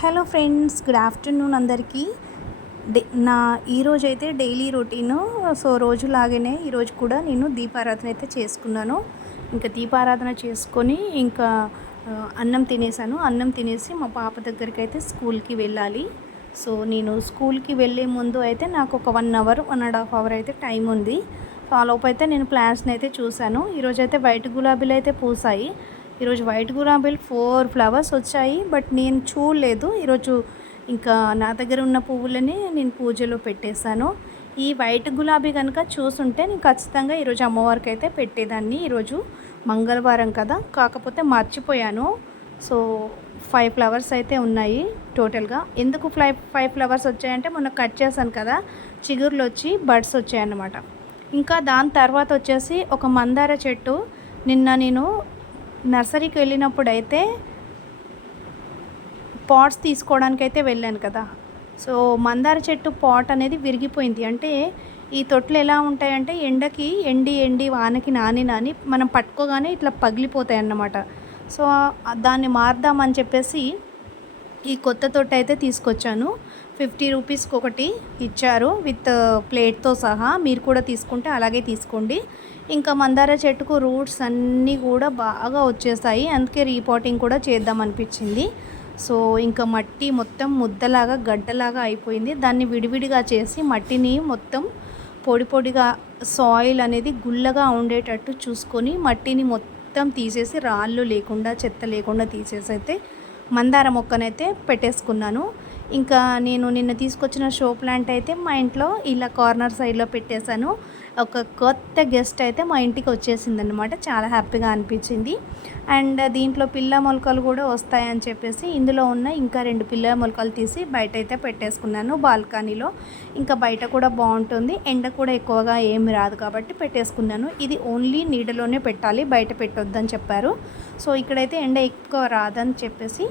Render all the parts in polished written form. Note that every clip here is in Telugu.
హలో ఫ్రెండ్స్, గుడ్ ఆఫ్టర్నూన్ అందరికీ. నా ఈరోజైతే డైలీ రొటీను. సో రోజులాగానే ఈరోజు కూడా నేను దీపారాధన అయితే చేసుకున్నాను. ఇంకా దీపారాధన చేసుకొని ఇంకా అన్నం తినేసాను. అన్నం తినేసి మా పాప దగ్గరికి అయితే స్కూల్కి వెళ్ళాలి. సో నేను స్కూల్కి వెళ్ళే ముందు అయితే నాకు ఒక 1 అవర్ 1.5 అవర్ అయితే టైం ఉంది. సో ఆ లోపు అయితే నేను ప్లాంట్స్ని అయితే చూశాను. ఈరోజైతే వైట్ గులాబీలు అయితే పూసాయి. ఈరోజు వైట్ గులాబీలు 4 ఫ్లవర్స్ వచ్చాయి, బట్ నేను చూడలేదు ఈరోజు. ఇంకా నా దగ్గర ఉన్న పువ్వులని నేను పూజలో పెట్టేశాను. ఈ వైట్ గులాబీ కనుక చూసుంటే నేను ఖచ్చితంగా ఈరోజు అమ్మవారికి అయితే పెట్టేదాన్ని. ఈరోజు మంగళవారం కదా, కాకపోతే మర్చిపోయాను. సో 5 ఫ్లవర్స్ అయితే ఉన్నాయి టోటల్గా. ఎందుకు 5 ఫ్లవర్స్ వచ్చాయంటే మొన్న కట్ చేశాను కదా, చిగుర్లు వచ్చి బడ్స్ వచ్చాయన్నమాట. ఇంకా దాని తర్వాత వచ్చేసి ఒక మందార చెట్టు. నిన్న నేను నర్సరీకి వెళ్ళినప్పుడు అయితే పాట్స్ తీసుకోవడానికి అయితే వెళ్ళాను కదా. సో మందార చెట్టు పాట్ అనేది విరిగిపోయింది. అంటే ఈ తొట్లు ఎలా ఉంటాయంటే ఎండకి ఎండి వానకి నాని మనం పట్టుకోగానే ఇట్లా పగిలిపోతాయి అన్నమాట. సో దాన్ని మారుదామని చెప్పేసి ఈ కొత్త తొట్టు అయితే తీసుకొచ్చాను. 50 రూపీస్కి ఒకటి ఇచ్చారు విత్ ప్లేట్తో సహా. మీరు కూడా తీసుకుంటే అలాగే తీసుకోండి. ఇంకా మందార చెట్టుకు రూట్స్ అన్నీ కూడా బాగా వచ్చేసాయి, అందుకే రీపాటింగ్ కూడా చేద్దాం అనిపించింది. సో ఇంకా మట్టి మొత్తం ముద్దలాగా గడ్డలాగా అయిపోయింది. దాన్ని విడివిడిగా చేసి మట్టిని మొత్తం పొడిగా సాయిల్ అనేది గుల్లగా ఉండేటట్టు చూసుకొని మట్టిని మొత్తం తీసేసి రాళ్ళు లేకుండా చెత్త లేకుండా తీసేసి అయితే మందార మొక్కనైతే పెట్టేసుకున్నాను. ఇంకా నేను నిన్న తీసుకొచ్చిన షో ప్లాంట్ అయితే మా ఇంట్లో ఇలా కార్నర్ సైడ్లో పెట్టేశాను. ఒక కొత్త గెస్ట్ అయితే మా ఇంటికి వచ్చేసిందనమాట. చాలా హ్యాపీగా అనిపించింది. అండ్ దీంట్లో పిల్ల మొలకలు కూడా వస్తాయని చెప్పేసి ఇందులో ఉన్న ఇంకా 2 పిల్ల మొలకలు తీసి బయట అయితే పెట్టేసుకున్నాను బాల్కనీలో. ఇంకా బయట కూడా బాగుంటుంది, ఎండ కూడా ఎక్కువగా ఏమి రాదు కాబట్టి పెట్టేసుకున్నాను. ఇది ఓన్లీ నీడలోనే పెట్టాలి, బయట పెట్టొద్దని చెప్పారు. సో ఇక్కడైతే ఎండ ఎక్కువ రాదని చెప్పేసి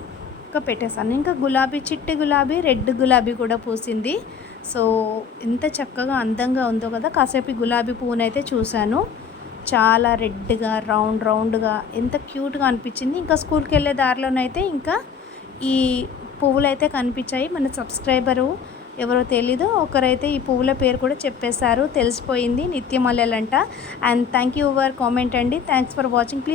పెట్టేశాను. ఇంకా గులాబీ, చిట్టి గులాబీ, రెడ్ గులాబీ కూడా పూసింది. సో ఎంత చక్కగా అందంగా ఉందో కదా. కాసేపు గులాబీ పువ్వునైతే చూశాను, చాలా రెడ్గా రౌండ్గా ఎంత క్యూట్గా అనిపించింది. ఇంకా స్కూల్కి వెళ్ళే దారిలోనైతే ఇంకా ఈ పువ్వులు అయితే కనిపించాయి. మన సబ్స్క్రైబరు ఎవరో తెలీదు, ఒకరైతే ఈ పువ్వుల పేరు కూడా చెప్పేశారు, తెలిసిపోయింది, నిత్యమల్లెలంట. And thank you for comment అండి. Thanks for watching. ప్లీజ్